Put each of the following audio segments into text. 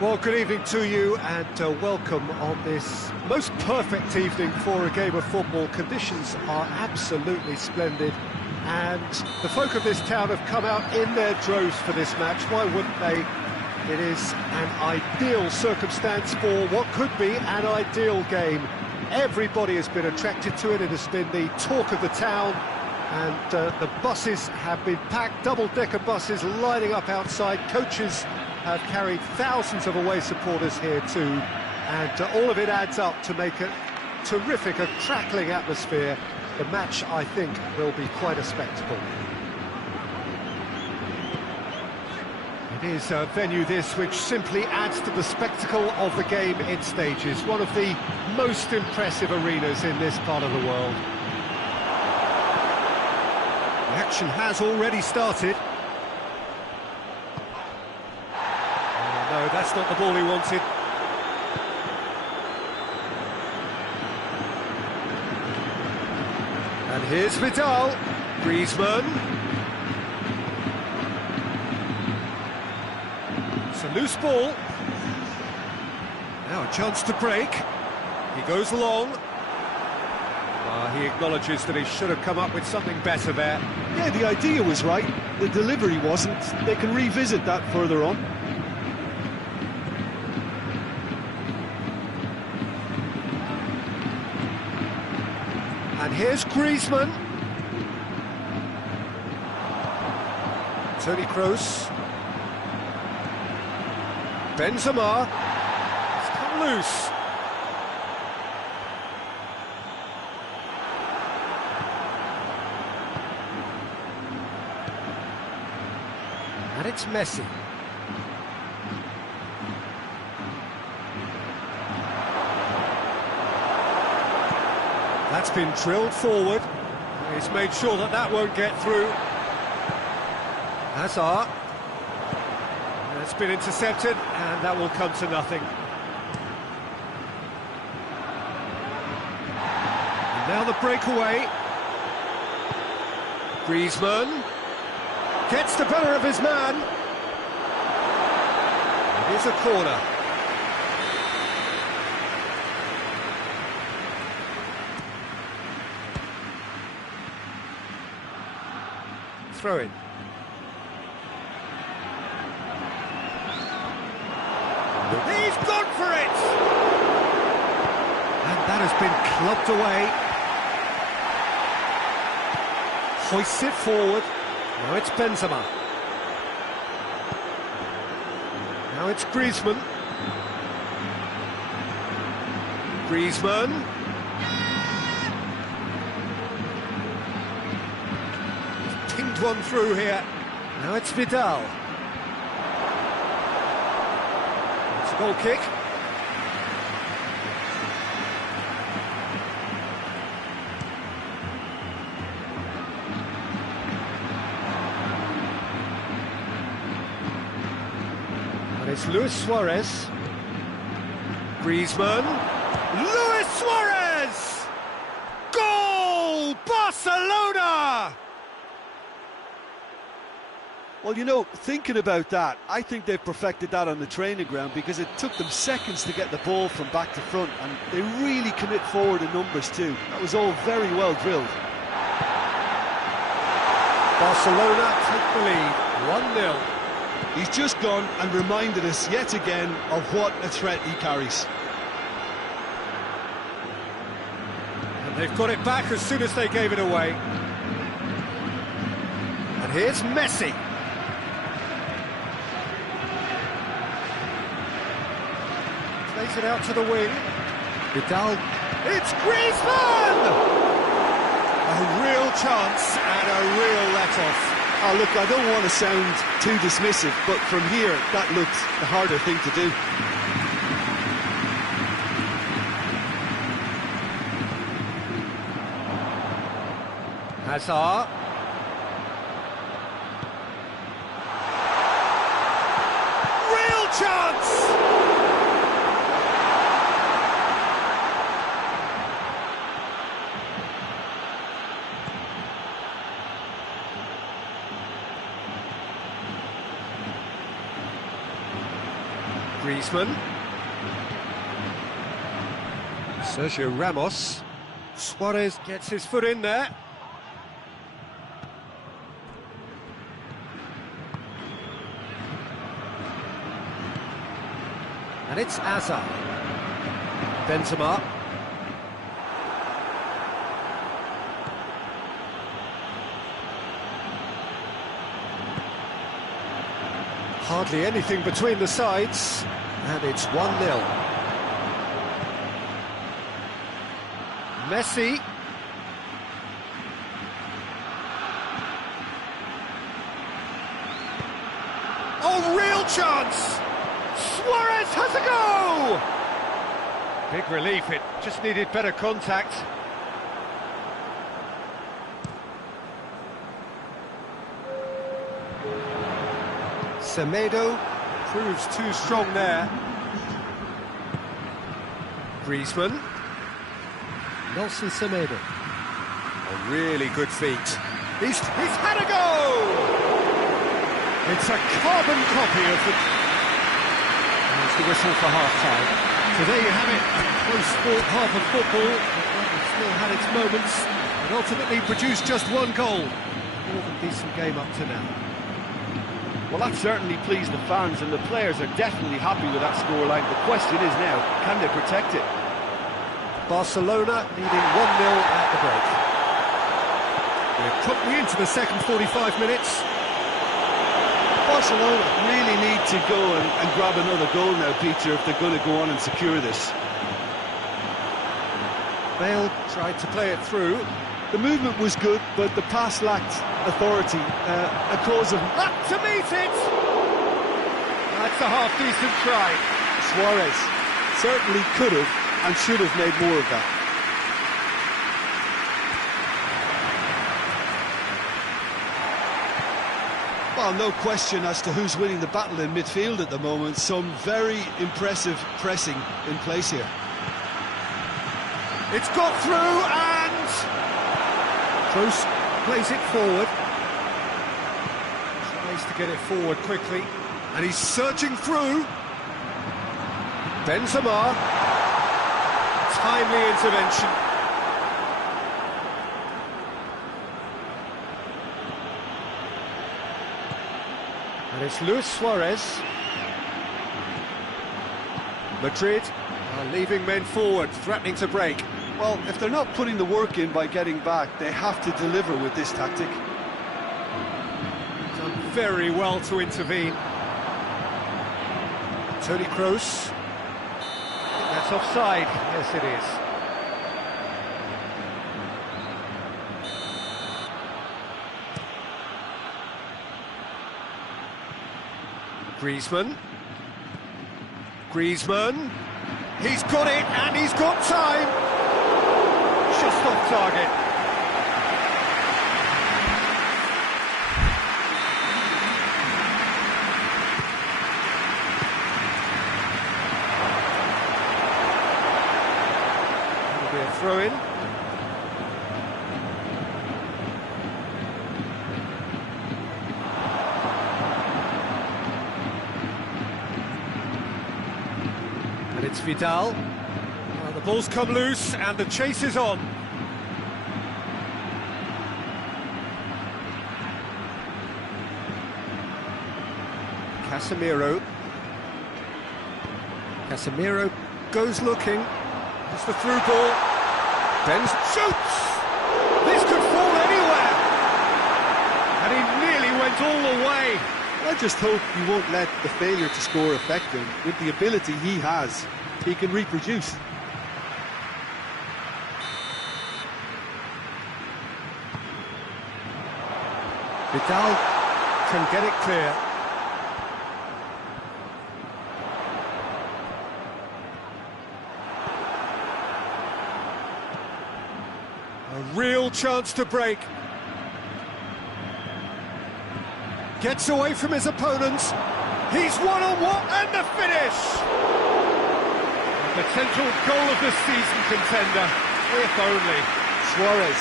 Well, good evening to you and welcome on this most perfect evening for a game of football. Conditions are absolutely splendid and the folk of this town have come out in their droves for this match. Why wouldn't they? It is an ideal circumstance for what could be an ideal game. Everybody has been attracted to it. It has been the talk of the town, and the buses have been packed, double-decker buses lining up outside. Coaches have carried thousands of away supporters here too, and all of it adds up to make a terrific, a crackling atmosphere. The match, I think, will be quite a spectacle. It is a venue this which simply adds to the spectacle of the game in stages. One of the most impressive arenas in this part of the world. The action has already started. No, that's not the ball he wanted. And here's Vidal, Griezmann. It's a loose ball. Now a chance to break. He goes long. He acknowledges that he should have come up with something better there. Yeah, the idea was right. The delivery wasn't. They can revisit that further on. And here's Griezmann. Toni Kroos. Benzema. It's come loose. And it's Messi. That's been drilled forward. He's made sure that that won't get through. Hazard. It's been intercepted, and that will come to nothing. And now the breakaway. Griezmann gets the better of his man. It is a corner. Throw in. He's gone for it! And that has been clubbed away. Hoists it forward. Now it's Benzema. Now it's Griezmann. Griezmann. Pinged one through here. Now it's Vidal. It's a goal kick. And it's Luis Suarez. Griezmann. Luis Suarez! Goal! Barcelona! Well, you know, thinking about that, I think they've perfected that on the training ground because it took them seconds to get the ball from back to front, and they really commit forward in numbers too. That was all very well drilled. Barcelona take the lead, 1-0. He's just gone and reminded us yet again of what a threat he carries. And they've got it back as soon as they gave it away. And here's Messi. Plays it out to the wing. Vidal. It's Griezmann! A real chance and a real let-off. Oh, look, I don't want to sound too dismissive, but from here, that looked the harder thing to do. Hazard. Real chance! Griezmann. Sergio Ramos. Suarez gets his foot in there. And it's Hazard. Benzema. Hardly anything between the sides, and it's 1-0. Messi. Oh, real chance! Suarez has a go! Big relief, it just needed better contact. Semedo proves too strong there. Griezmann. Nelson Semedo. A really good feat. He's had a go! It's a carbon copy of the... There's the whistle for half-time. So there you have it, a close sport half of football, but it still had its moments, and ultimately produced just one goal. More than decent game up to now. Well, that certainly pleased the fans, and the players are definitely happy with that scoreline. The question is now, can they protect it? Barcelona leading 1-0 at the break. We're promptly into the second 45 minutes. Barcelona really need to go and grab another goal now, Peter, if they're going to go on and secure this. Bale tried to play it through. The movement was good, but the pass lacked authority, a cause of... Up to meet it! That's a half-decent try. Suarez certainly could have and should have made more of that. Well, no question as to who's winning the battle in midfield at the moment. Some very impressive pressing in place here. It's got through and... Kroos plays it forward. Tries to get it forward quickly. And he's searching through. Benzema. Timely intervention. And it's Luis Suarez. Madrid are leaving men forward, threatening to break. Well, if they're not putting the work in by getting back, they have to deliver with this tactic. Done very well to intervene. Toni Kroos. That's offside. Yes, it is. Griezmann. Griezmann. He's got it, and he's got time. Just off target. That'll be a throw-in. And it's Vidal. The ball's come loose, and the chase is on. Casemiro goes looking. It's the through ball. Benz shoots! This could fall anywhere! And he nearly went all the way. I just hope you won't let the failure to score affect him. With the ability he has, he can reproduce. Vidal can get it clear. A real chance to break. Gets away from his opponents. He's one-on-one and the finish! A potential goal of the season contender, if only. Suarez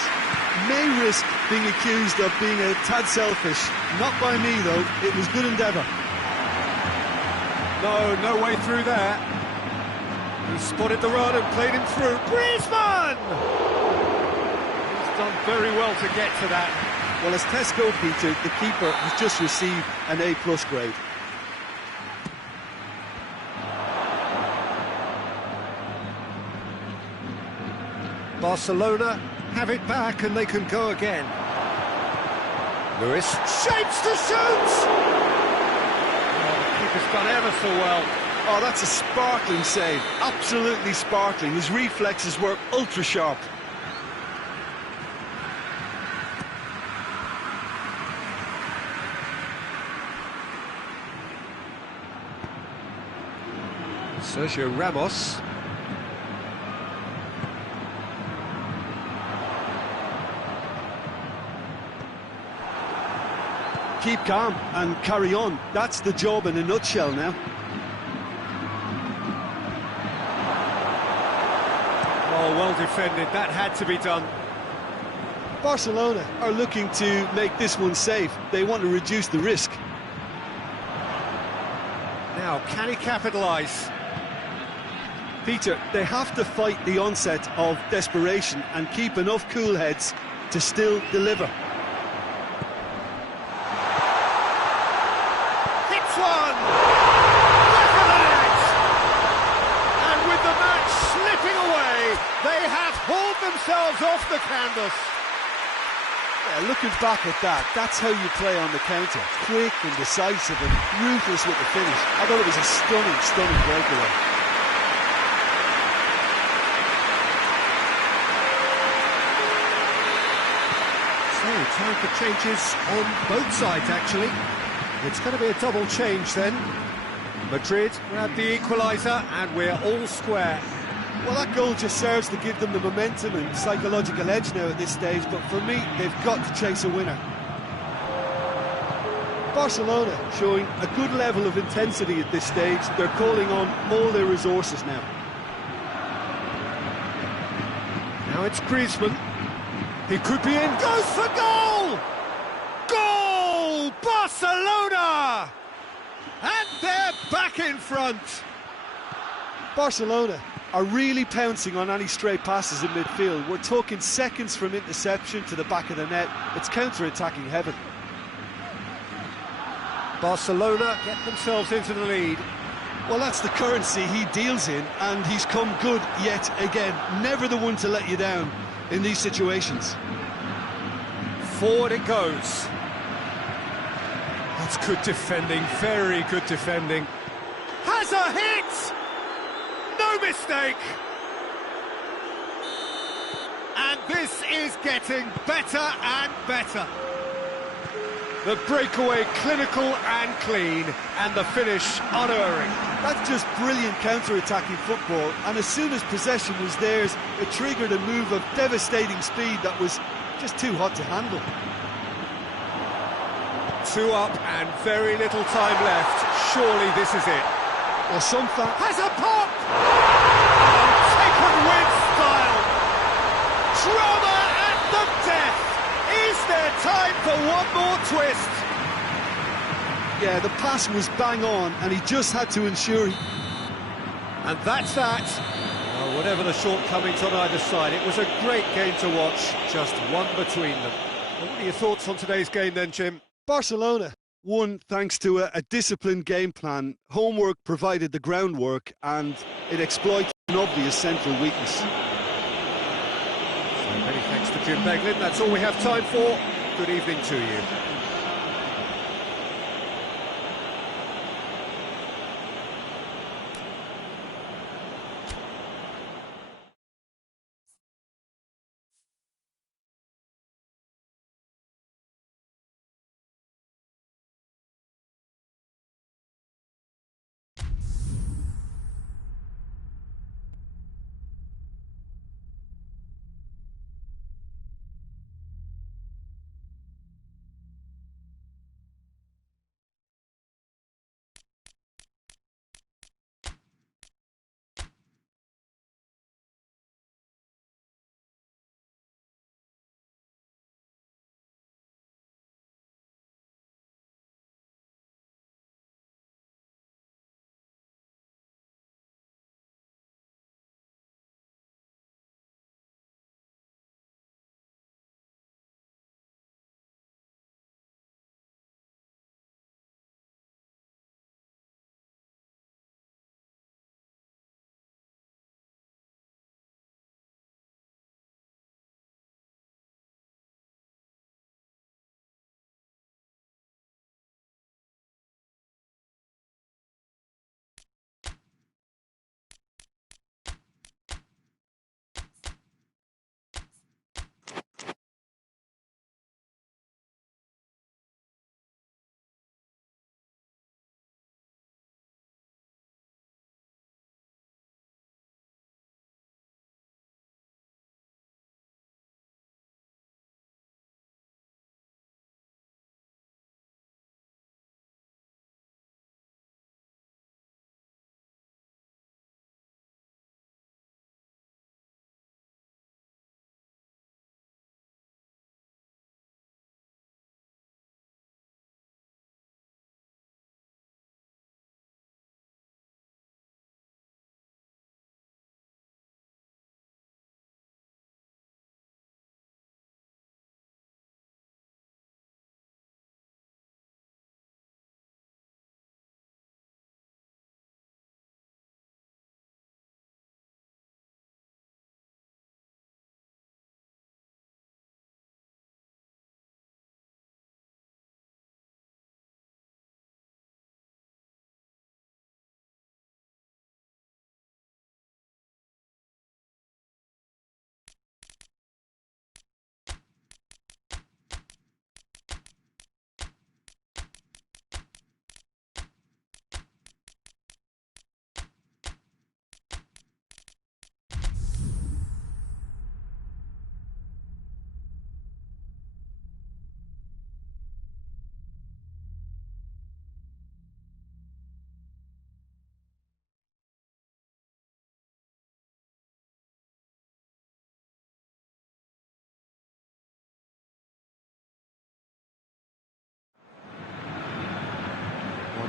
may risk being accused of being a tad selfish. Not by me, though. It was good endeavour. No, no way through there. He spotted the run and played him through. Griezmann! He's done very well to get to that. Well, as Tesco, Peter, the keeper has just received an A+ grade. Barcelona have it back and they can go again. Lewis shapes to shoot! Oh, the keeper's done ever so well. Oh, that's a sparkling save. Absolutely sparkling. His reflexes were ultra sharp. Sergio Ramos. Keep calm and carry on. That's the job in a nutshell now. Oh, well defended. That had to be done. Barcelona are looking to make this one safe. They want to reduce the risk. Now, can he capitalise? Peter, they have to fight the onset of desperation and keep enough cool heads to still deliver. Hits one! Left of the net! And with the match slipping away, they have hauled themselves off the canvas. Yeah, looking back at that, that's how you play on the counter. Quick and decisive and ruthless with the finish. I thought it was a stunning, stunning breakaway. So, time for changes on both sides, actually. It's going to be a double change then. Madrid grab the equaliser and we're all square. Well, that goal just serves to give them the momentum and psychological edge now at this stage, but for me, they've got to chase a winner. Barcelona showing a good level of intensity at this stage. They're calling on all their resources now. Now it's Griezmann. He could be in. Goes for goal! Goal! Barcelona! And they're back in front. Barcelona are really pouncing on any stray passes in midfield. We're talking seconds from interception to the back of the net. It's counter-attacking heaven. Barcelona get themselves into the lead. Well, that's the currency he deals in, and he's come good yet again. Never the one to let you down in these situations. Forward it goes. That's good defending, very good defending. Has a hit! No mistake! And this is getting better and better. The breakaway clinical and clean, and the finish unerring. That's just brilliant counter-attacking football, and as soon as possession was theirs, it triggered a move of devastating speed that was just too hot to handle. 2 up and very little time left. Surely this is it. Well, some has a pop! Oh, taken with style! Drama at the death! Is there time for one more twist? Yeah, the pass was bang on, and he just had to ensure... And that's that. Well, whatever the shortcomings on either side, it was a great game to watch, just one between them. Well, what are your thoughts on today's game then, Jim? Barcelona won thanks to a disciplined game plan. Homework provided the groundwork, and it exploited an obvious central weakness. So many thanks to Jim Beglin. That's all we have time for. Good evening to you.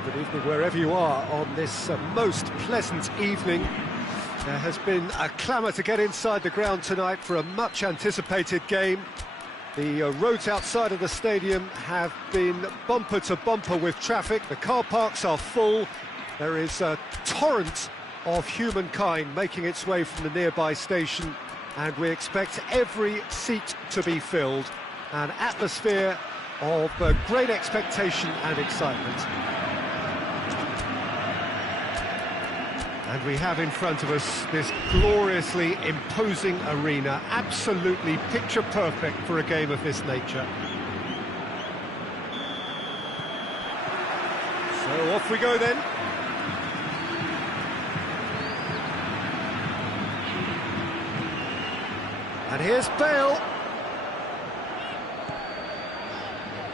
Good evening wherever you are on this most pleasant evening. There has been a clamour to get inside the ground tonight for a much-anticipated game. The roads outside of the stadium have been bumper to bumper with traffic. The car parks are full. There is a torrent of humankind making its way from the nearby station, and we expect every seat to be filled. An atmosphere of great expectation and excitement. And we have in front of us this gloriously imposing arena, absolutely picture perfect for a game of this nature. So off we go then. And here's Bale.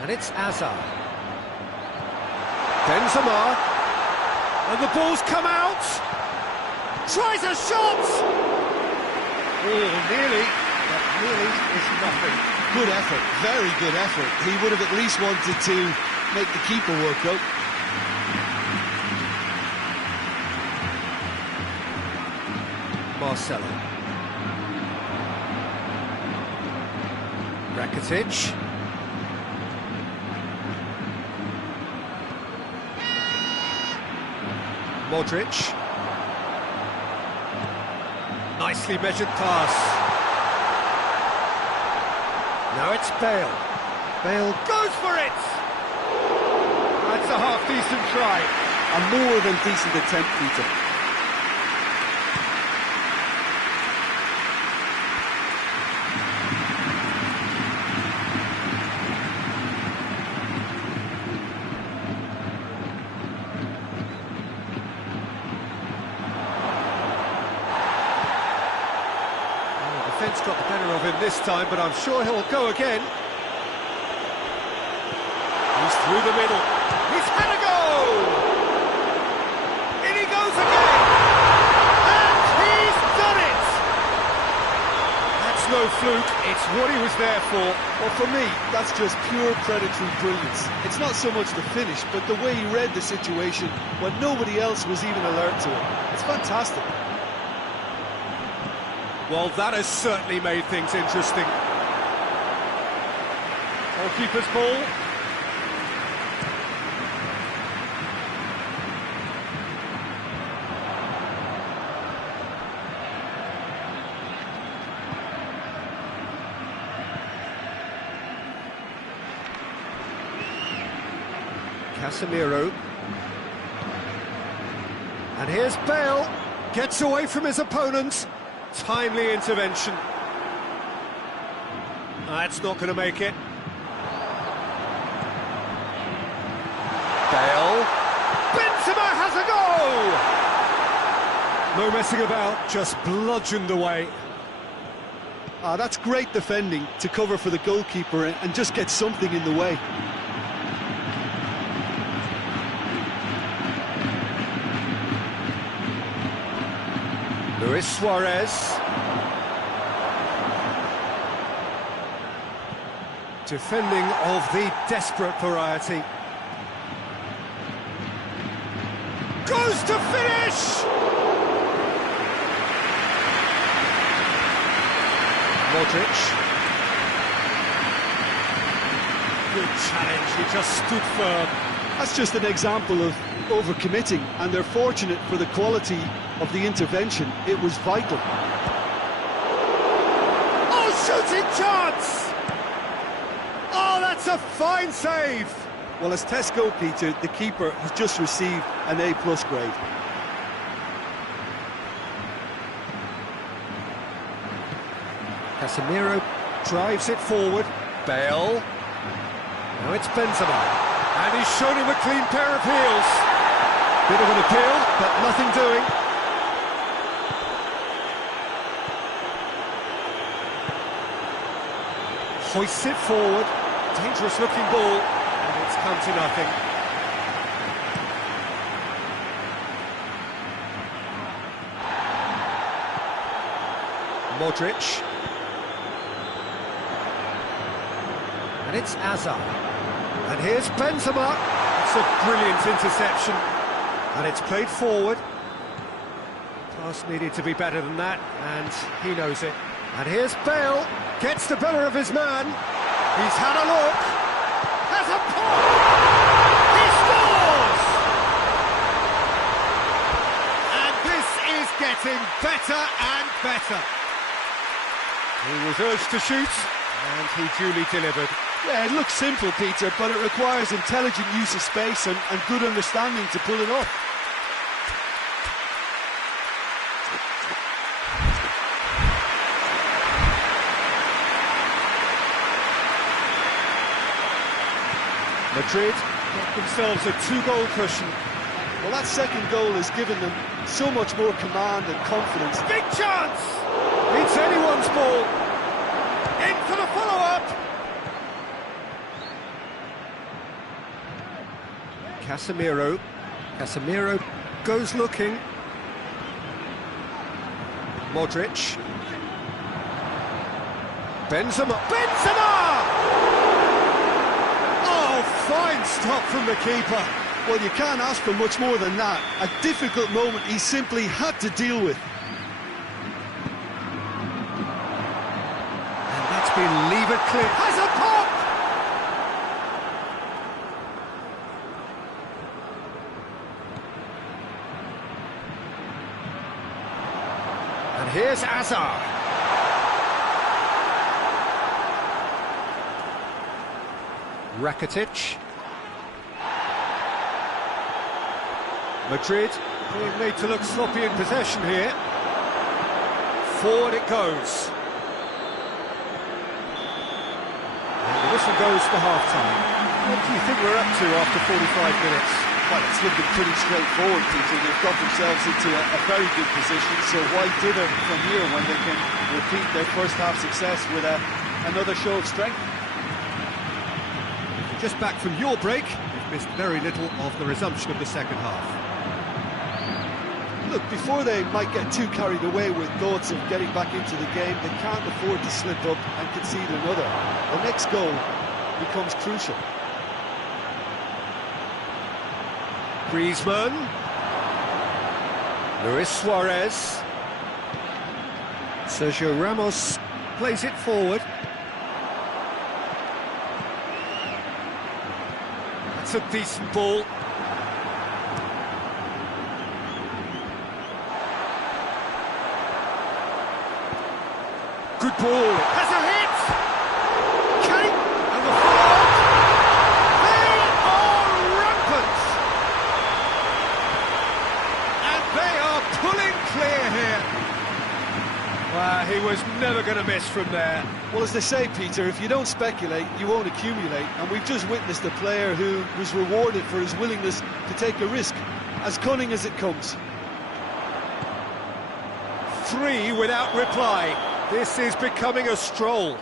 And it's Azar. Benzema. And the ball's come out. Tries a shot! Oh, nearly, but nearly is nothing. Good effort, very good effort. He would have at least wanted to make the keeper work though. Marcelo. Rakitic. Modric. Nicely measured pass. Now it's Bale. Bale goes for it! That's a half-decent try. A more than decent attempt, Peter. Defence got the better of him this time, but I'm sure he'll go again. He's through the middle. He's had a go! In he goes again! And he's done it! That's no fluke, it's what he was there for. Well, for me, that's just pure predatory brilliance. It's not so much the finish, but the way he read the situation when nobody else was even alert to it. It's fantastic. Well, that has certainly made things interesting. Goalkeeper's ball. Casemiro. And here's Bale. Gets away from his opponent. Timely intervention. That's not going to make it. Bale. Benzema has a go! No messing about, just bludgeoned away. That's great defending to cover for the goalkeeper and just get something in the way. Luis Suarez. Defending of the desperate variety. Goes to finish! Modric. Good challenge, he just stood firm. That's just an example of overcommitting, and they're fortunate for the quality of the intervention. It was vital. Oh, shooting chance! Oh, that's a fine save! Well, as tests go, Peter, the keeper has just received an A+ grade. Casemiro drives it forward. Bale. Now it's Benzema. And he's shown him a clean pair of heels. Bit of an appeal, but nothing doing. Hoists it forward. Dangerous looking ball. And it's come to nothing. Modric. And it's Azar. And here's Benzema. That's a brilliant interception. And it's played forward. Pass needed to be better than that, and he knows it. And here's Bale, gets the better of his man. He's had a look. Has a pop! He scores! And this is getting better and better. He was urged to shoot, and he duly delivered. Yeah, it looks simple, Peter, but it requires intelligent use of space and good understanding to pull it off. Madrid got themselves a 2-goal cushion. Well, that second goal has given them so much more command and confidence. Big chance! It's anyone's ball. In for the follow-up. Casemiro goes looking. Modric. Benzema! Oh, fine stop from the keeper. Well, you can't ask for much more than that. A difficult moment he simply had to deal with. And that's been levered clear. Has a pop! And here's Hazard. Rakitic. Madrid being made to look sloppy in possession here. Forward it goes. And the whistle goes for half-time. What do you think we're up to after 45 minutes? Well, it's looking pretty straightforward, Peter. They've got themselves into a very good position, so why dither from here when they can repeat their first-half success with another show of strength? Just back from your break, you've missed very little of the resumption of the second half. Look, before they might get too carried away with thoughts of getting back into the game, they can't afford to slip up and concede another. The next goal becomes crucial. Griezmann. Luis Suarez. Sergio Ramos plays it forward. That's a decent ball. Good ball. Has a hit. Kane and the forward. They are rampant. And they are pulling clear here. Wow, he was never going to miss from there. Well, as they say, Peter, if you don't speculate, you won't accumulate. And we've just witnessed a player who was rewarded for his willingness to take a risk, as cunning as it comes. 3 without reply. This is becoming a stroll.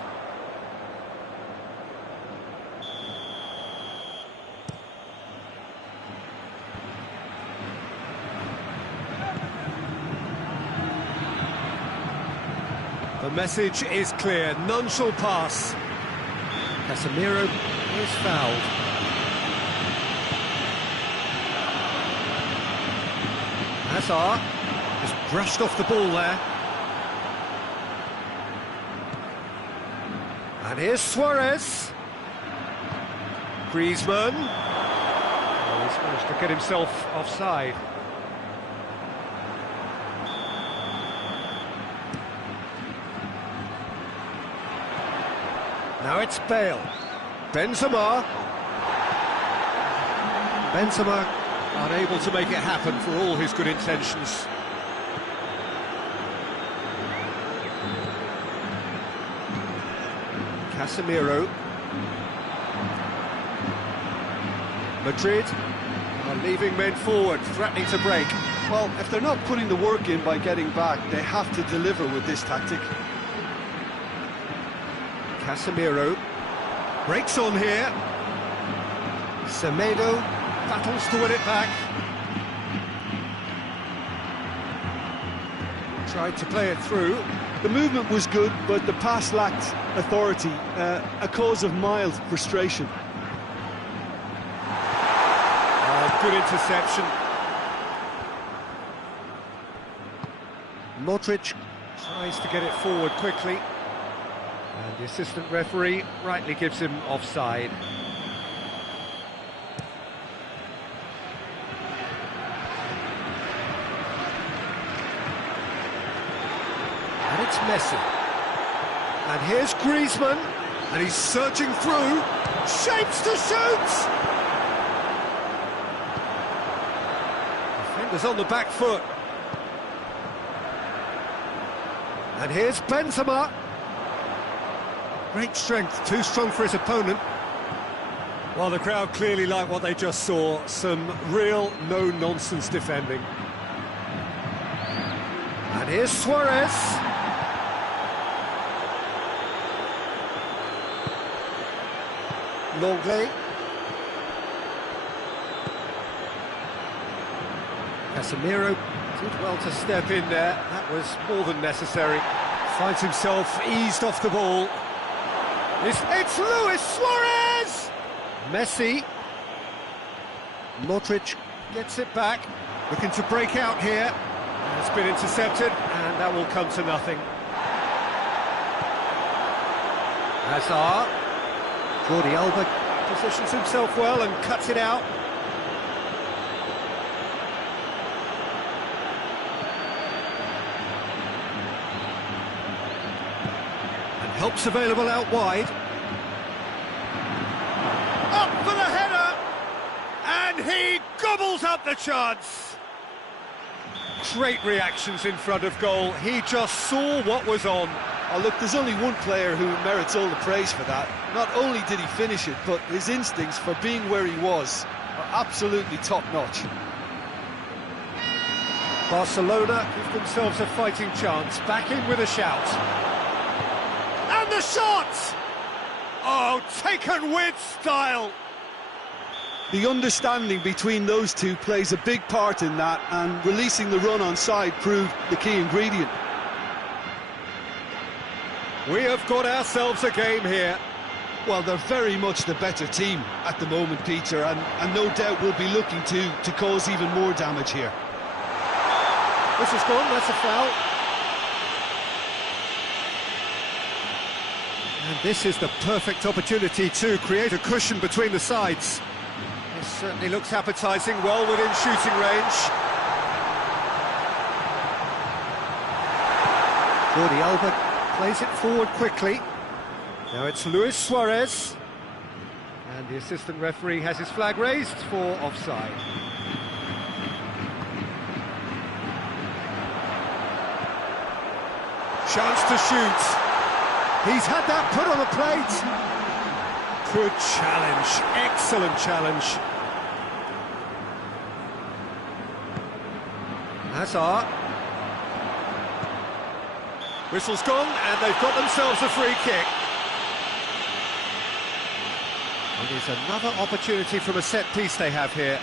The message is clear, none shall pass. Casemiro is fouled. Hazard has brushed off the ball there. And here's Suarez. Griezmann. Oh, he's managed to get himself offside. Now it's Bale. Benzema. Benzema unable to make it happen for all his good intentions. Casemiro. Madrid are leaving men forward, threatening to break. Well, if they're not putting the work in by getting back, they have to deliver with this tactic. Casemiro breaks on here. Semedo battles to win it back. Tried to play it through. The movement was good, but the pass lacked authority, a cause of mild frustration. Good interception. Modric tries to get it forward quickly. And the assistant referee rightly gives him offside. And it's Messi. And here's Griezmann. And he's searching through. Shapes to shoot! Defenders on the back foot. And here's Benzema. Great strength, too strong for his opponent. Well, the crowd clearly like what they just saw. Some real no-nonsense defending. And here's Suarez. Longley. Casemiro did well to step in there. That was more than necessary. Finds himself eased off the ball. It's Luis Suarez! Messi. Modric gets it back. Looking to break out here. It's been intercepted, and that will come to nothing. Hazard. Jordi Alba positions himself well and cuts it out. And help's available out wide. Up for the header! And he gobbles up the chance! Great reactions in front of goal. He just saw what was on. Oh, look, there's only one player who merits all the praise for that. Not only did he finish it, but his instincts for being where he was are absolutely top-notch. Barcelona give themselves a fighting chance. Back in with a shout. And the shot! Oh, taken with style! The understanding between those two plays a big part in that, and releasing the run on side proved the key ingredient. We have got ourselves a game here. Well, they're very much the better team at the moment, Peter, and no doubt will be looking to cause even more damage here. This is gone, that's a foul. And this is the perfect opportunity to create a cushion between the sides. This certainly looks appetising, well within shooting range. Jordi Alba plays it forward quickly. Now it's Luis Suarez. And the assistant referee has his flag raised for offside. Chance to shoot. He's had that put on the plate. Good challenge, excellent challenge. Hazard. Whistle's gone, and they've got themselves a free kick. And there's another opportunity from a set piece they have here.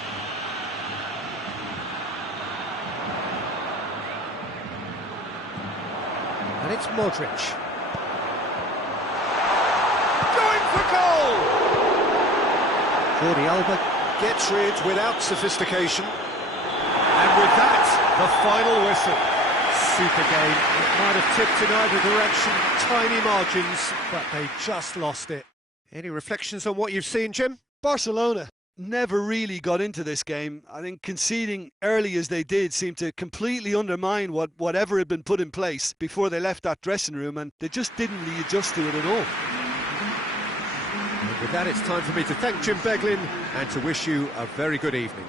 And it's Modric. Going for goal! Jordi Alba gets rid without sophistication. And with that, the final whistle. Super game. It might have tipped in either direction, tiny margins, but they just lost it. Any reflections on what you've seen, Jim? Barcelona never really got into this game. I think conceding early as they did seemed to completely undermine whatever had been put in place before they left that dressing room, and they just didn't really adjust to it at all. And with that, it's time for me to thank Jim Beglin and to wish you a very good evening.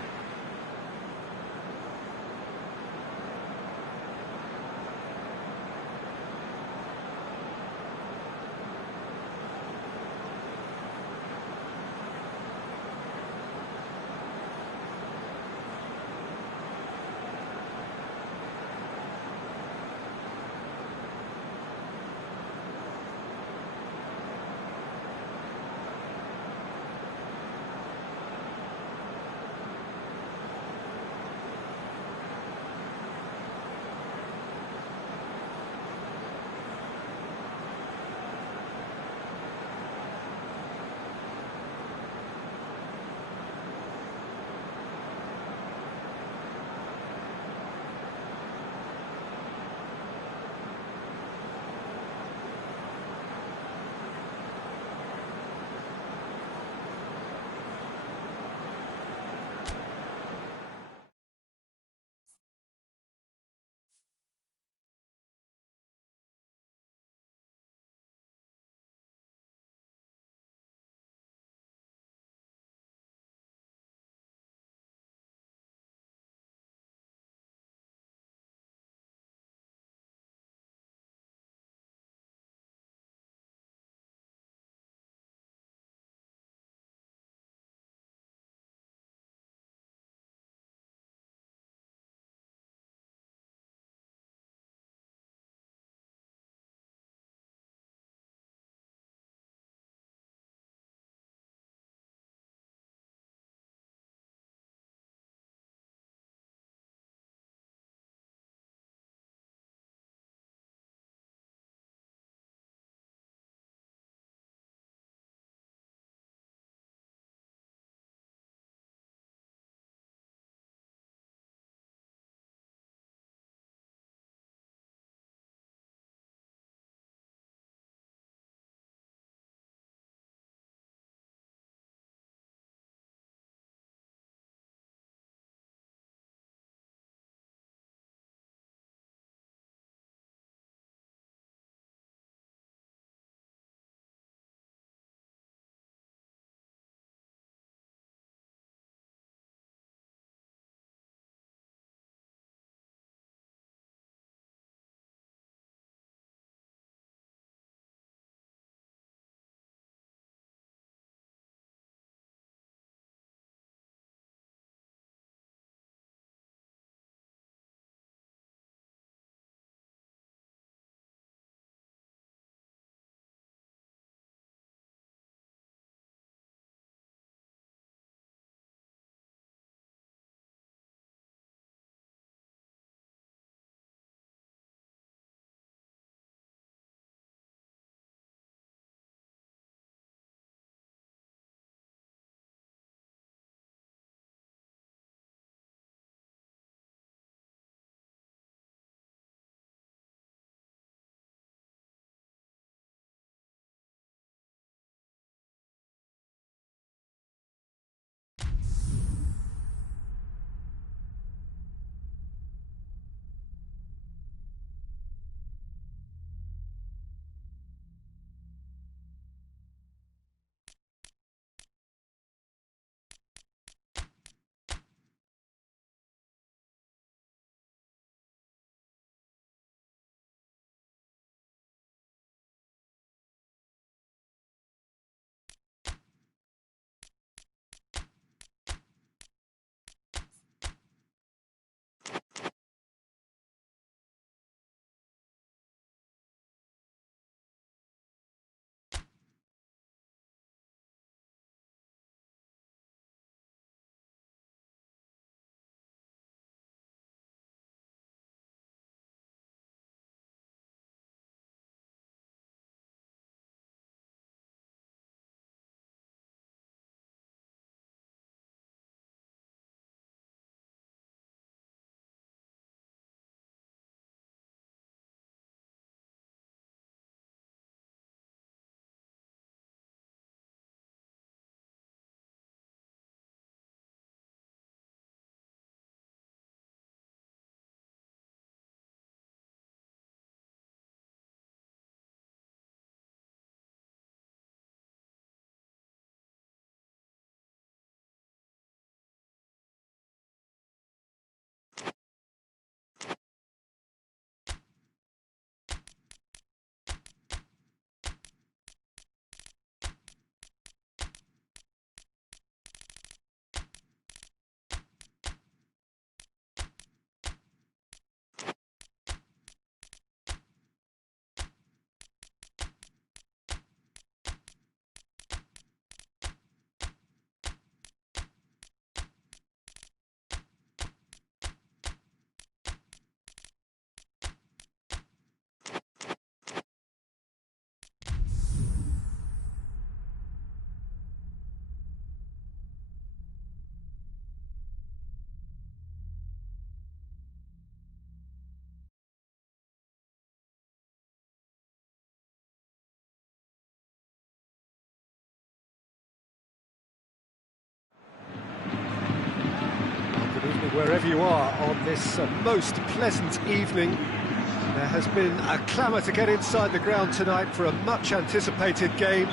Wherever you are on this most pleasant evening, there has been a clamour to get inside the ground tonight for a much-anticipated game.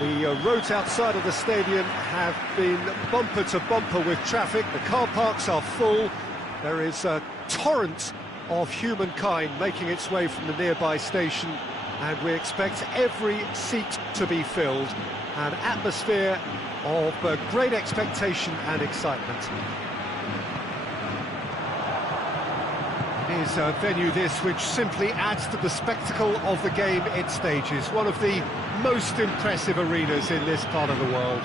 The roads outside of the stadium have been bumper to bumper with traffic. The car parks are full. There is a torrent of humankind making its way from the nearby station, and we expect every seat to be filled. An atmosphere of great expectation and excitement. It is a venue this which simply adds to the spectacle of the game it stages. One of the most impressive arenas in this part of the world.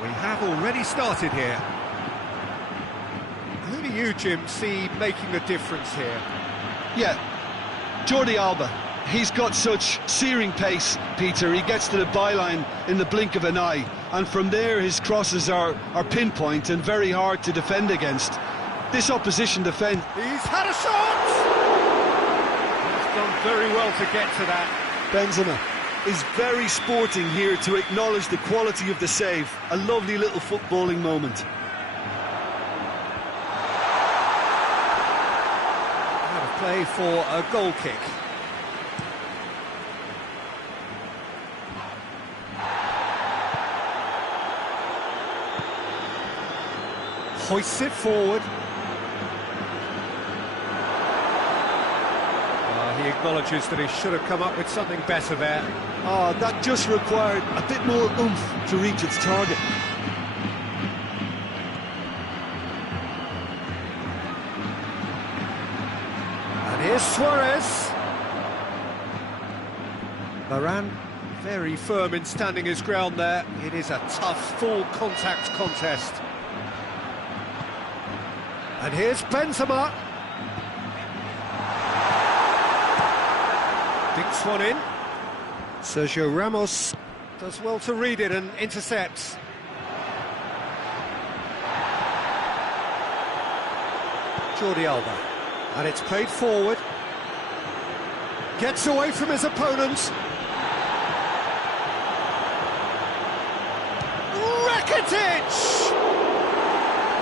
We have already started here. Who do you, Jim, see making a difference here? Yeah, Jordi Alba. He's got such searing pace, Peter. He gets to the byline in the blink of an eye, and from there his crosses are pinpoint and very hard to defend against. This opposition defence... He's had a shot! He's done very well to get to that. Benzema is very sporting here to acknowledge the quality of the save. A lovely little footballing moment. Out of play for a goal kick. Hoists it forward. He acknowledges that he should have come up with something better there. Oh, that just required a bit more oomph to reach its target. And here's Suarez. Varane, very firm in standing his ground there. It is a tough, full contact contest. And here's Benzema. Dinks one in. Sergio Ramos does well to read it and intercepts. Jordi Alba. And it's played forward. Gets away from his opponent. Rakitic!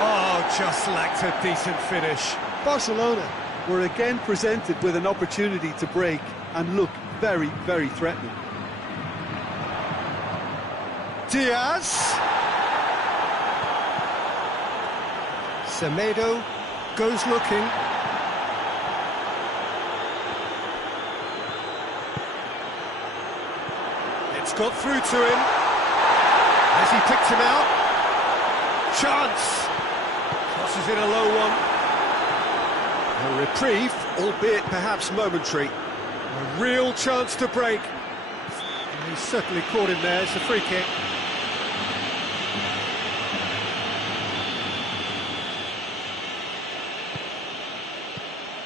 Oh, just lacked a decent finish. Barcelona were again presented with an opportunity to break and look very, very threatening. Diaz. Semedo goes looking. It's got through to him. Has he picked him out? Chance. Crosses in a low one. A reprieve, albeit perhaps momentary. A real chance to break. And he's certainly caught him there. It's a free kick.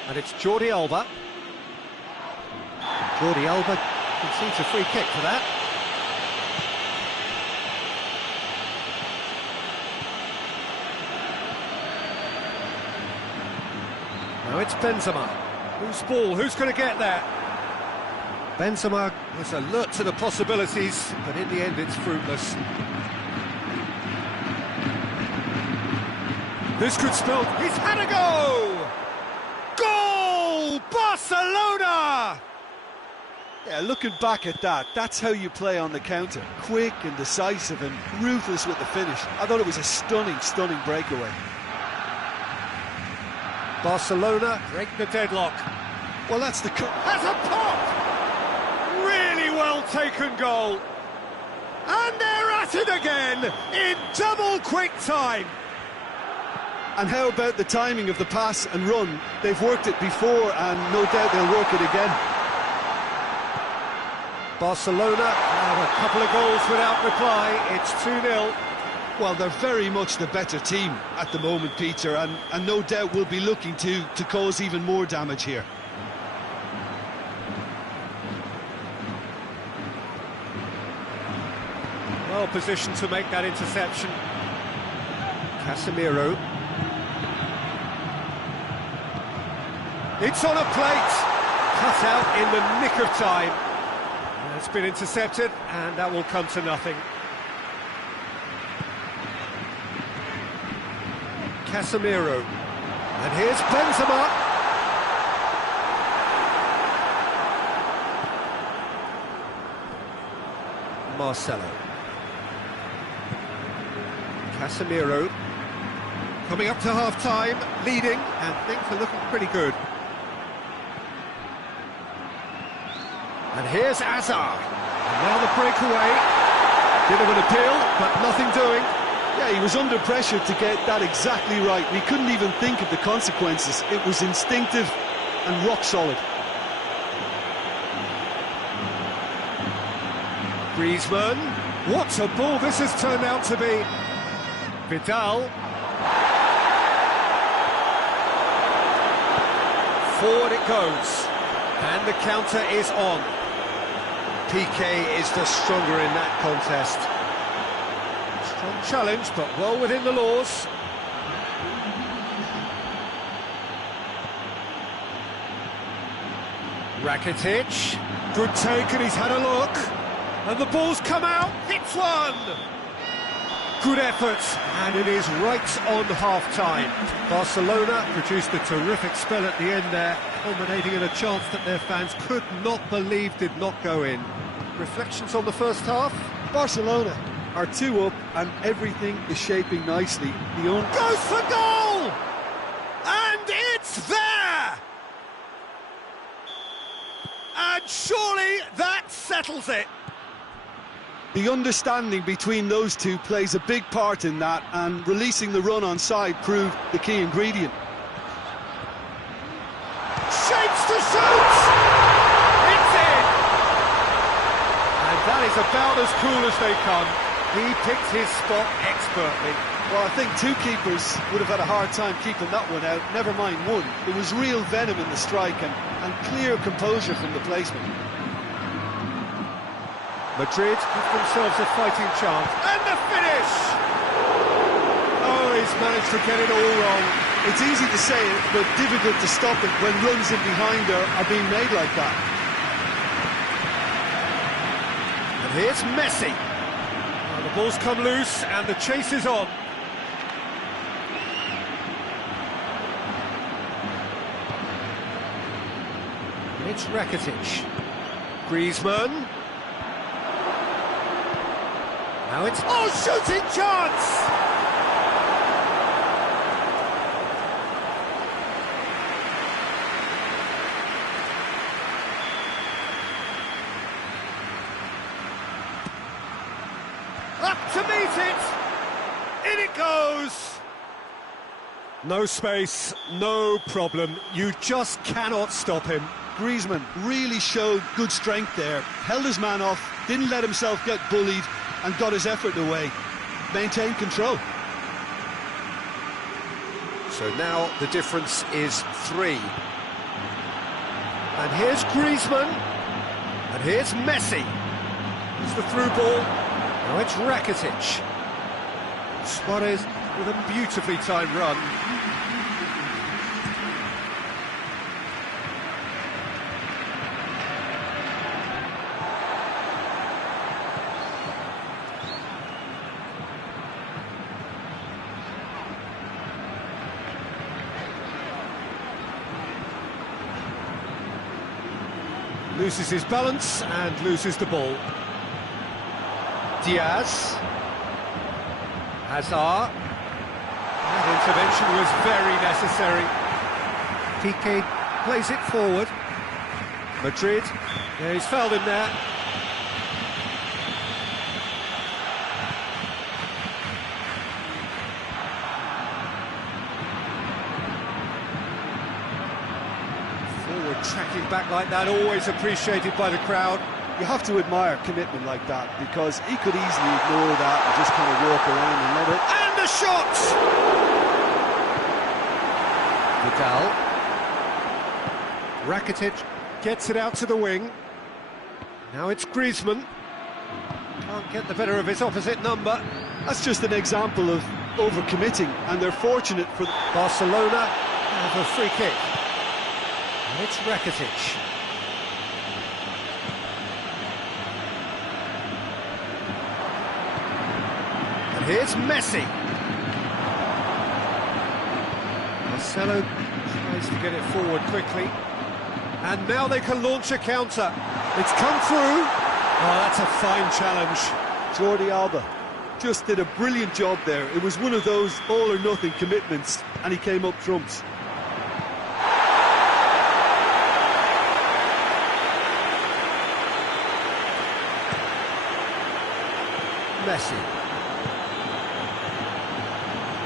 And it's Jordi Alba. Jordi Alba concedes a free kick for that. Now it's Benzema. Whose ball? Who's going to get there? Benzema was alert to the possibilities, but in the end it's fruitless. This could spell... He's had a go! Goal! Barcelona! Yeah, looking back at that, that's how you play on the counter. Quick and decisive and ruthless with the finish. I thought it was a stunning, stunning breakaway. Barcelona break the deadlock. Well, that's the... Has a pop! Really well taken goal. And they're at it again in double quick time. And how about the timing of the pass and run? They've worked it before and no doubt they'll work it again. Barcelona have a couple of goals without reply. It's 2-0. Well, they're very much the better team at the moment, Peter, and no doubt will be looking to cause even more damage here. Well positioned to make that interception. Casemiro. It's on a plate. Cut out in the nick of time. It's been intercepted, and that will come to nothing. Casemiro. And here's Benzema. Marcelo. Casemiro. Coming up to half-time, leading, and things are looking pretty good. And here's Hazard. And now the breakaway. Bit of an appeal, but nothing doing. Yeah, he was under pressure to get that exactly right. He couldn't even think of the consequences. It was instinctive and rock solid. Griezmann. What a ball this has turned out to be. Vidal. Forward it goes. And the counter is on. PK is the stronger in that contest. Strong challenge, but well within the laws. Rakitic. Good take, and he's had a look. And the ball's come out. Hits one. Good effort, and it is right on half-time. Barcelona produced a terrific spell at the end there, culminating in a chance that their fans could not believe did not go in. Reflections on the first half? Barcelona are 2 up and everything is shaping nicely. Goes for goal! And it's there! And surely that settles it. The understanding between those two plays a big part in that, and releasing the run on side proved the key ingredient. Shapes to shoot! It's in! And that is about as cool as they come. He picked his spot expertly. Well, I think 2 keepers would have had a hard time keeping that one out, never mind 1. There was real venom in the strike and clear composure from the placement. Madrid give themselves a fighting chance. And the finish! Oh, he's managed to get it all wrong. It's easy to say it, but difficult to stop it when runs in behind are being made like that. And here's Messi. Well, the ball's come loose and the chase is on. And it's Rakitic. Griezmann. Now it's... Oh, shooting chance! Up to meet it! In it goes! No space, no problem. You just cannot stop him. Griezmann really showed good strength there. Held his man off, didn't let himself get bullied, and got his effort away. Maintained control. So now the difference is 3. And here's Griezmann. And here's Messi. It's the through ball. Now it's Rakitic. Suarez with a beautifully timed run. Loses his balance and loses the ball. Diaz. Hazard. That intervention was very necessary. PK plays it forward. Madrid. Yeah, he's fouled him there. Tracking back like that, always appreciated by the crowd. You have to admire commitment like that, because he could easily ignore that and just kind of walk around and let it. And the shot! Vidal. Rakitic gets it out to the wing. Now it's Griezmann. Can't get the better of his opposite number. That's just an example of overcommitting, and they're fortunate for Barcelona have a free kick. And it's Rakitic. And here's Messi. Marcelo tries to get it forward quickly. And now they can launch a counter. It's come through. Oh, that's a fine challenge. Jordi Alba just did a brilliant job there. It was one of those all-or-nothing commitments, and he came up trumps. Messi.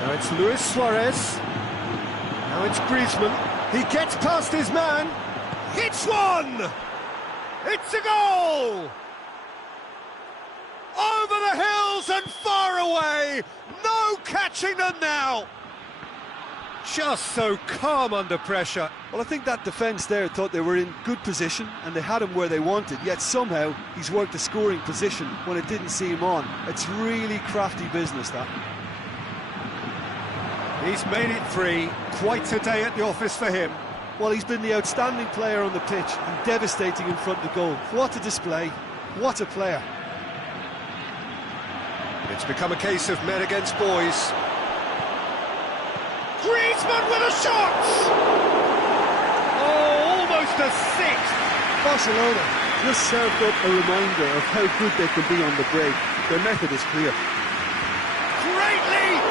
Now it's Luis Suarez. Now it's Griezmann. He gets past his man. Hits one! It's a goal! Over the hills and far away! No catching them now! Just so calm under pressure. Well, I think that defence there thought they were in good position and they had him where they wanted, yet somehow he's worked a scoring position when it didn't see him on. It's really crafty business, that. He's made it 3. Quite a day at the office for him. Well, he's been the outstanding player on the pitch and devastating in front of goal. What a display, what a player. It's become a case of men against boys. Griezmann with a shot! Oh, almost a 6th! Barcelona just served up a reminder of how good they can be on the break. Their method is clear. Great leap!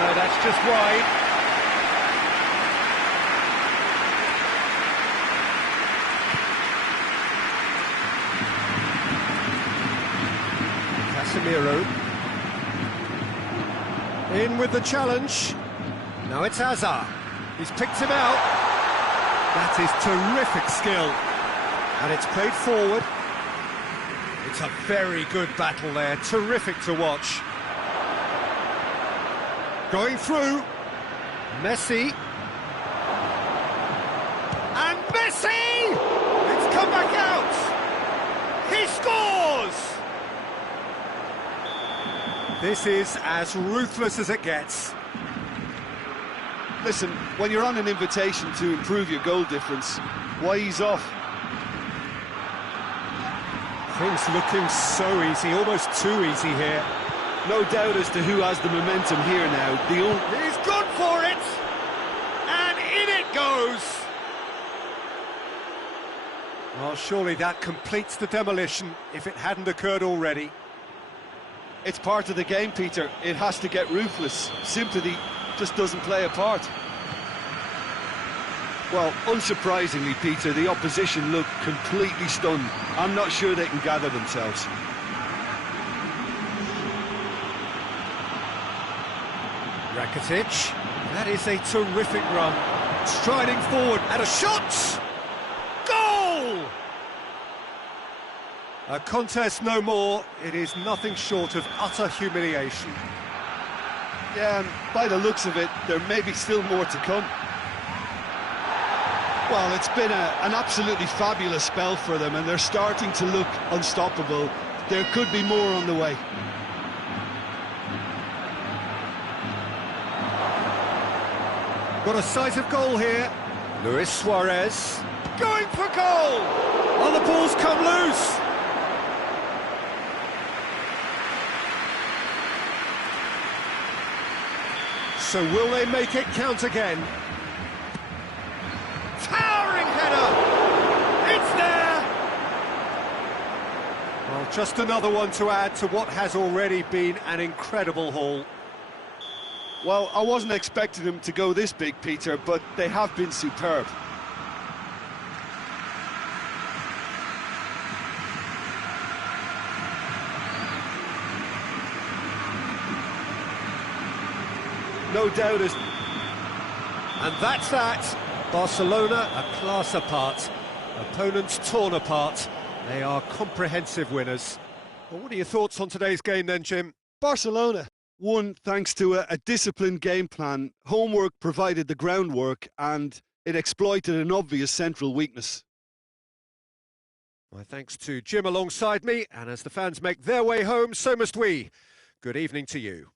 No, that's just wide. Casemiro. In with the challenge. Now it's Hazard. He's picked him out. That is terrific skill. And it's played forward. It's a very good battle there. Terrific to watch. Going through. Messi. And Messi! It's come back out. He scores! This is as ruthless as it gets. Listen, when you're on an invitation to improve your goal difference, why ease off? Things looking so easy, almost too easy here. No doubt as to who has the momentum here now. He's gone for it! And in it goes! Well, surely that completes the demolition, if it hadn't occurred already. It's part of the game, Peter. It has to get ruthless. Sympathy just doesn't play a part. Well, unsurprisingly, Peter, the opposition look completely stunned. I'm not sure they can gather themselves. Rakitic, that is a terrific run. Striding forward, and a shot! Goal! A contest no more. It is nothing short of utter humiliation. Yeah, and by the looks of it, there may be still more to come. Well, it's been an absolutely fabulous spell for them, and they're starting to look unstoppable. There could be more on the way. Got a sight of goal here. Luis Suarez going for goal. Oh, the ball's come loose. So will they make it count again? Towering header! It's there! Well, just another one to add to what has already been an incredible haul. Well, I wasn't expecting them to go this big, Peter, but they have been superb. No doubt as... And that's that. Barcelona a class apart. Opponents torn apart. They are comprehensive winners. Well, what are your thoughts on today's game then, Jim? Barcelona won thanks to a disciplined game plan. Homework provided the groundwork and it exploited an obvious central weakness. My thanks to Jim alongside me, and as the fans make their way home, so must we. Good evening to you.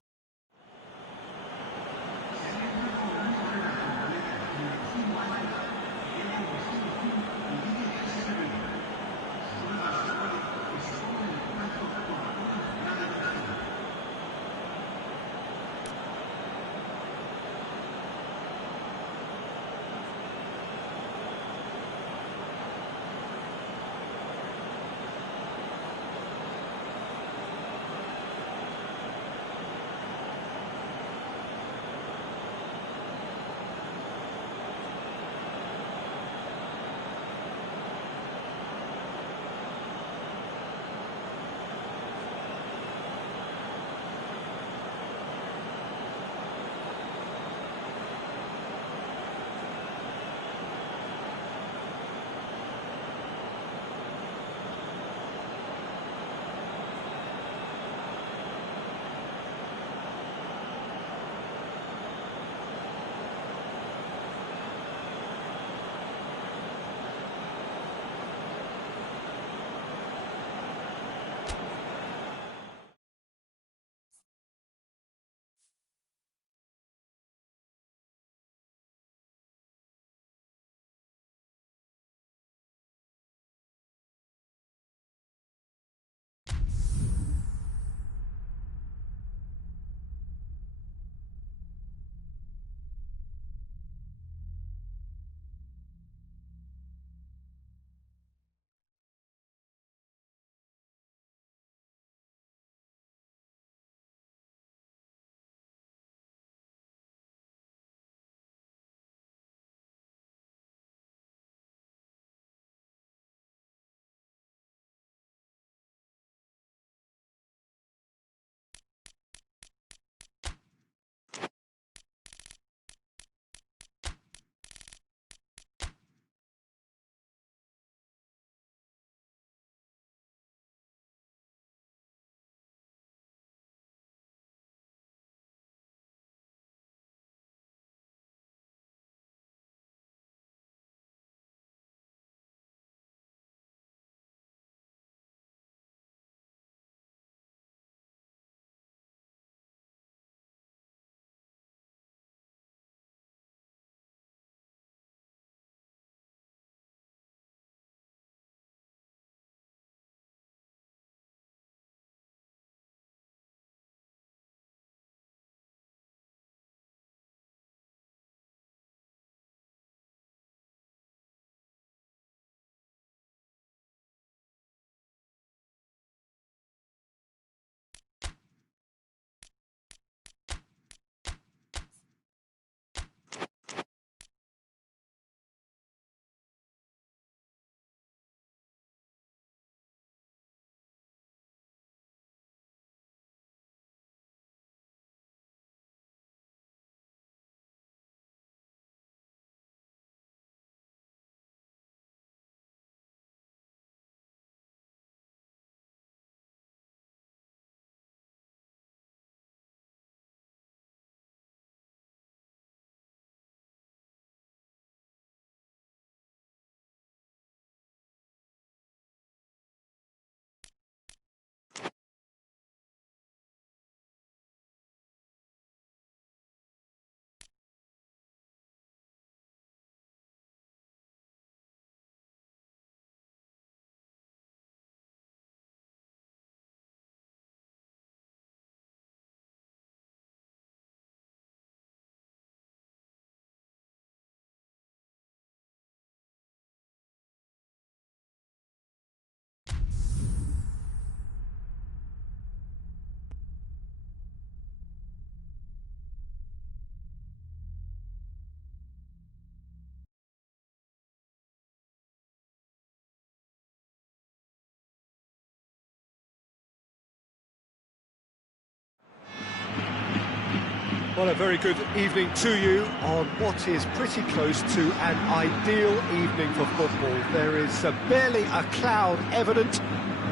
Well, a very good evening to you on what is pretty close to an ideal evening for football. There is barely a cloud evident.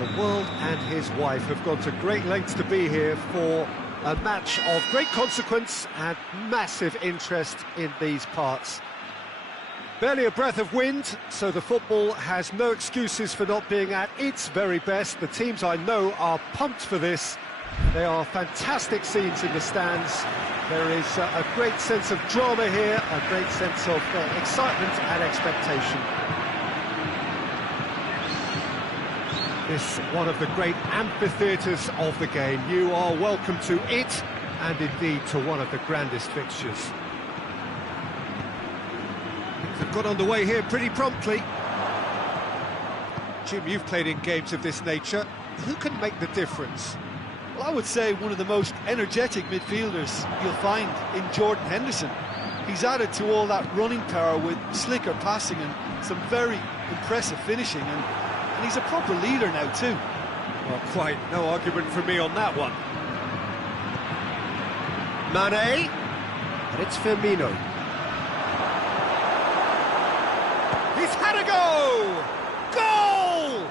The world and his wife have gone to great lengths to be here for a match of great consequence and massive interest in these parts. Barely a breath of wind, so the football has no excuses for not being at its very best. The teams I know are pumped for this. There are fantastic scenes in the stands. There is a great sense of drama here, a great sense of excitement and expectation. This one of the great amphitheatres of the game. You are welcome to it, and indeed to one of the grandest fixtures. Things have got underway here pretty promptly. Jim, you've played in games of this nature. Who can make the difference? Well, I would say one of the most energetic midfielders you'll find in Jordan Henderson. He's added to all that running power with slicker passing and some very impressive finishing, and he's a proper leader now too. Well, quite no argument from me on that one. Mane, and it's Firmino. He's had a go! Goal!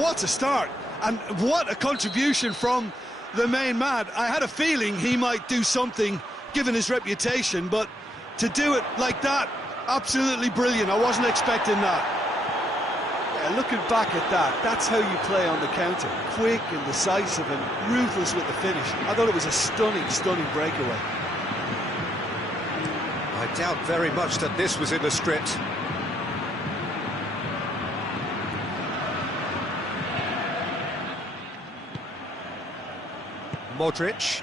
What a start! And what a contribution from the main man. I had a feeling he might do something, given his reputation, but to do it like that, absolutely brilliant. I wasn't expecting that. Yeah, looking back at that, that's how you play on the counter. Quick and decisive and ruthless with the finish. I thought it was a stunning, stunning breakaway. I doubt very much that this was in the script. Modric.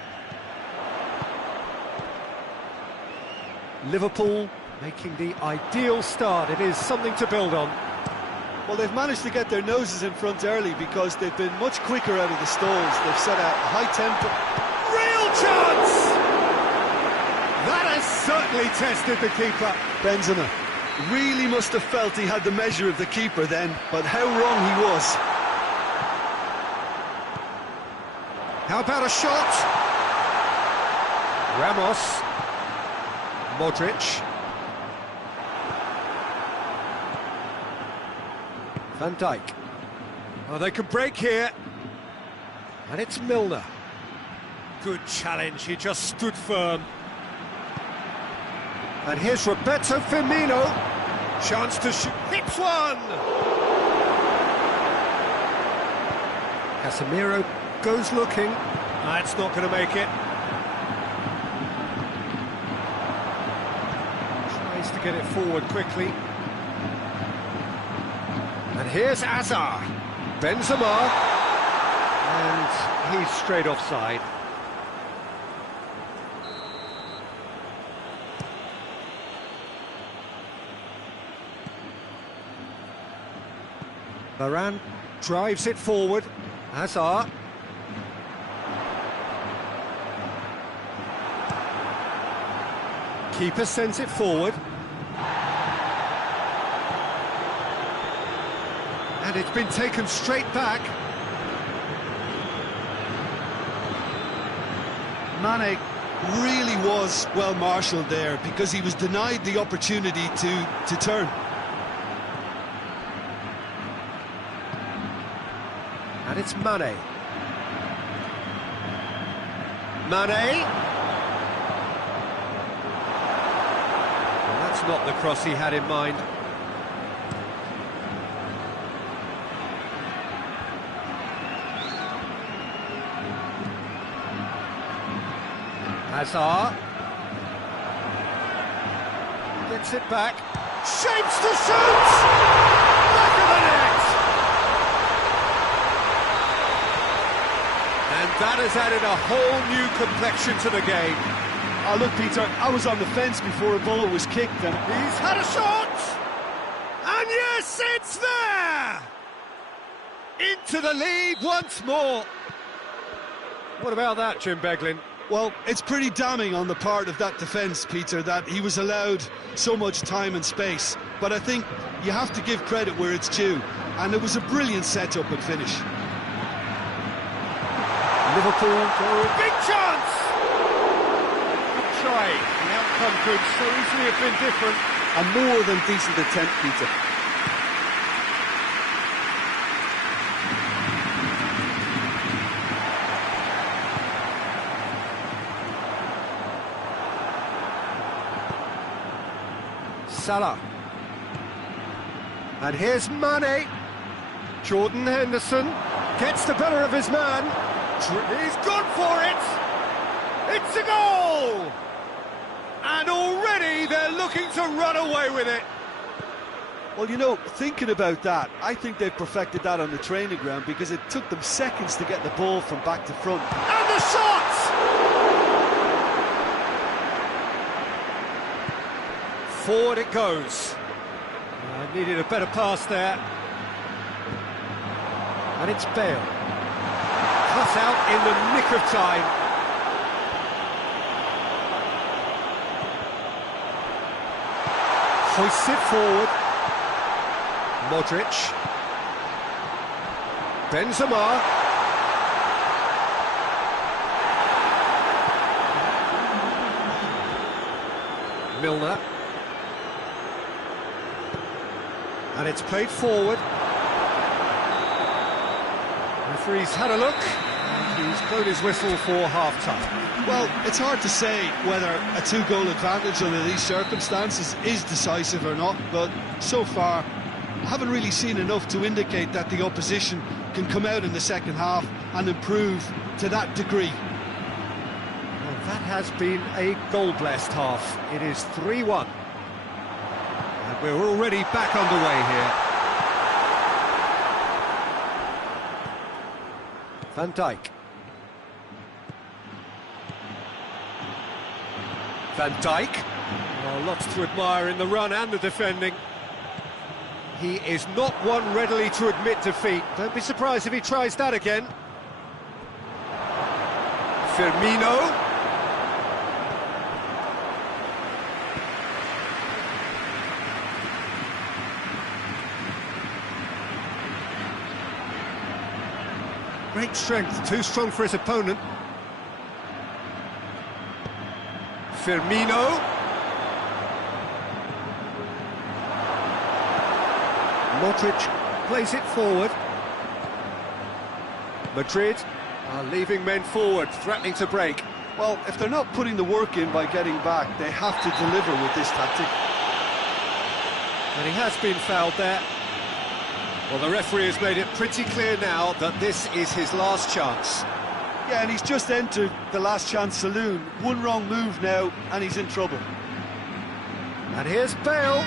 Liverpool making the ideal start. It is something to build on. Well, they've managed to get their noses in front early because they've been much quicker out of the stalls. They've set a high tempo. Real chance! That has certainly tested the keeper. Benzema really must have felt he had the measure of the keeper then, but how wrong he was. How about a shot? Ramos. Modric. Van Dijk. Oh, they can break here. And it's Milner. Good challenge, he just stood firm. And here's Roberto Firmino. Chance to shoot. Hits one! Casemiro goes looking. That's not going to make it. Tries to get it forward quickly. And here's Hazard. Benzema. And he's straight offside. Varane drives it forward. Hazard. Keeper sends it forward. And it's been taken straight back. Mane really was well marshalled there because he was denied the opportunity to turn. And it's Mane. Mane. Well, that's not the cross he had in mind. Hazard. Gets it back. Shapes to shoot! Back of the net! And that has added a whole new complexion to the game. Oh, look, Peter, I was on the fence before a ball was kicked, and he's had a shot! And yes, it's there! Into the lead once more. What about that, Jim Beglin? Well, it's pretty damning on the part of that defence, Peter, that he was allowed so much time and space. But I think you have to give credit where it's due, and it was a brilliant set-up and finish. Liverpool, big chance! trying. The outcome could so easily have been different. A more than decent attempt, Peter. Salah. And here's Mane. Jordan Henderson gets the better of his man. He's gone for it. It's a goal! And already they're looking to run away with it. Well, you know, thinking about that, I think they've perfected that on the training ground because it took them seconds to get the ball from back to front. And the shot! Forward it goes. Needed a better pass there. And it's Bale. Cut out in the nick of time. Hoists it forward. Modric. Benzema. Milner. And it's played forward. Referee's had a look, and he's blown his whistle for half-time. Well, it's hard to say whether a two-goal advantage under these circumstances is decisive or not, but so far, I haven't really seen enough to indicate that the opposition can come out in the second half and improve to that degree. Well, that has been a goal-blessed half. It is 3-1. And we're already back underway here. Van Dijk. Van Dijk. Well, lots to admire in the run and the defending. He is not one readily to admit defeat. Don't be surprised if he tries that again. Firmino. Great strength, too strong for his opponent. Firmino. Modric plays it forward. Madrid are leaving men forward, threatening to break. Well, if they're not putting the work in by getting back, they have to deliver with this tactic. And he has been fouled there. Well, the referee has made it pretty clear now that this is his last chance. Yeah, and he's just entered the last chance saloon. One wrong move now, and he's in trouble. And here's Bale.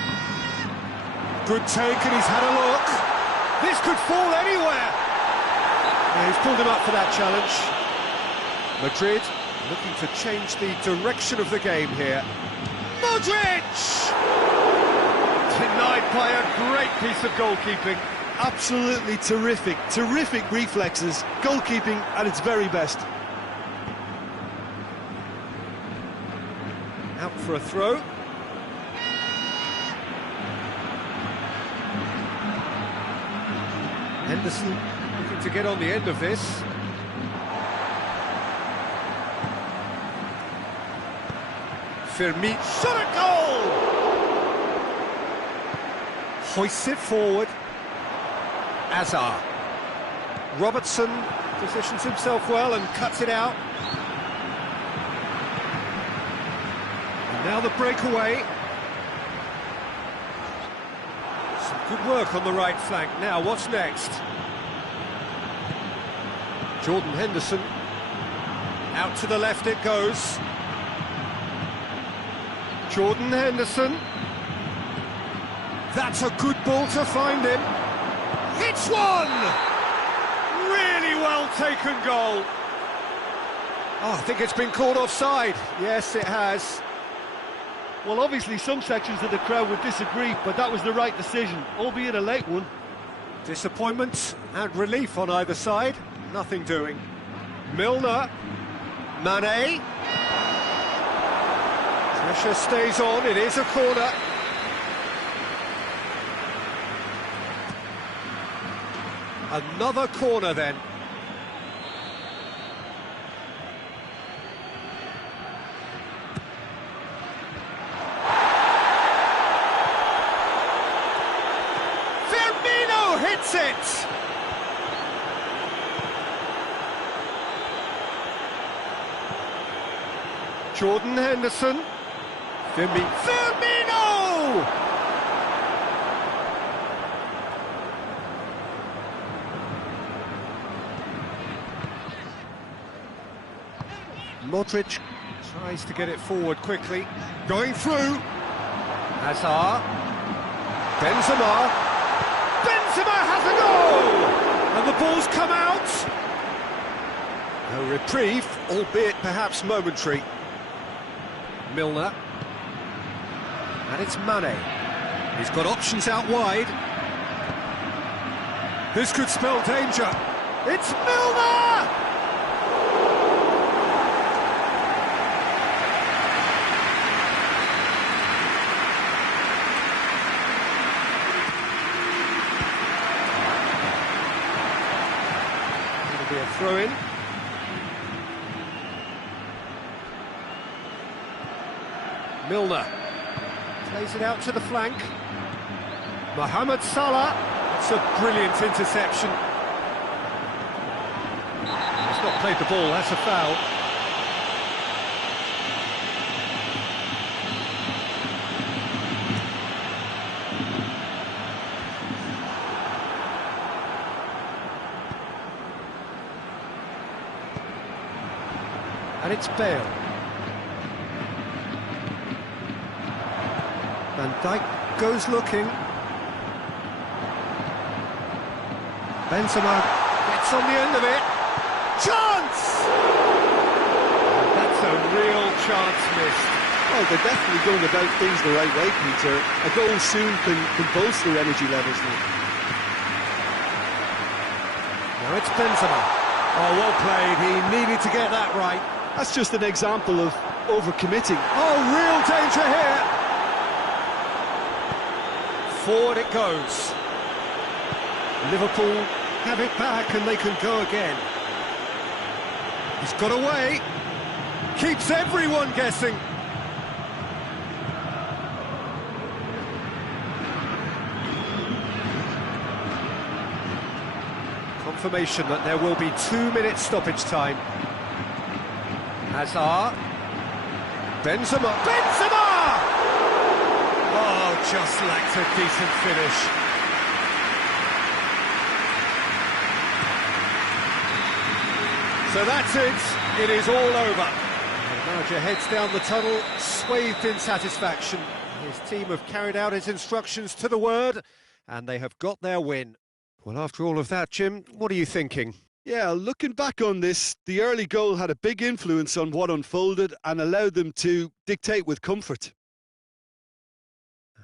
Good take, and he's had a look. This could fall anywhere. Yeah, he's pulled him up for that challenge. Madrid looking to change the direction of the game here. Modric! Denied by a great piece of goalkeeping. Absolutely terrific, terrific reflexes, goalkeeping at its very best. Out for a throw. Henderson looking to get on the end of this. Firmino, shot a goal! Hoists it forward. Hazard. Robertson positions himself well and cuts it out. And now the breakaway. Some good work on the right flank. Now, what's next? Jordan Henderson. Out to the left it goes. Jordan Henderson. That's a good ball to find him. It's one! Really well taken goal. Oh, I think it's been called offside. Yes, it has. Well, obviously some sections of the crowd would disagree, but that was the right decision, albeit a late one. Disappointment and relief on either side. Nothing doing. Milner. Mane. Pressure stays on. It is a corner. Another corner then. gets it! Jordan Henderson. Firmino! Modric tries to get it forward quickly. Going through. Hazard. Benzema. Benzema has a goal! And the ball's come out. A reprieve, albeit perhaps momentary. Milner. And it's Mane. He's got options out wide. This could spell danger. It's Milner! It'll be a throw-in. Milner plays it out to the flank. Mohamed Salah. That's a brilliant interception. He's not played the ball, that's a foul. And it's Bale. Van Dijk goes looking. Benzema gets on the end of it. Chance! That's a real chance missed. Well, they're definitely going about things the right way, Peter. A goal soon can bolster energy levels now. Now it's Benzema. Oh, well played. He needed to get that right. That's just an example of overcommitting. Oh, real danger here. Forward it goes. Liverpool have it back and they can go again. He's got away. Keeps everyone guessing. Confirmation that there will be 2 minutes stoppage time. Hazard. Benzema. Benzema! Oh, just lacked a decent finish. So that's it. It is all over. The manager heads down the tunnel, swathed in satisfaction. His team have carried out his instructions to the word, and they have got their win. Well, after all of that, Jim, what are you thinking? Yeah, looking back on this, the early goal had a big influence on what unfolded and allowed them to dictate with comfort.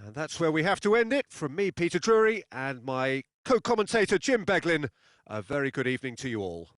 And that's where we have to end it. From me, Peter Drury, and my co-commentator, Jim Beglin, a very good evening to you all.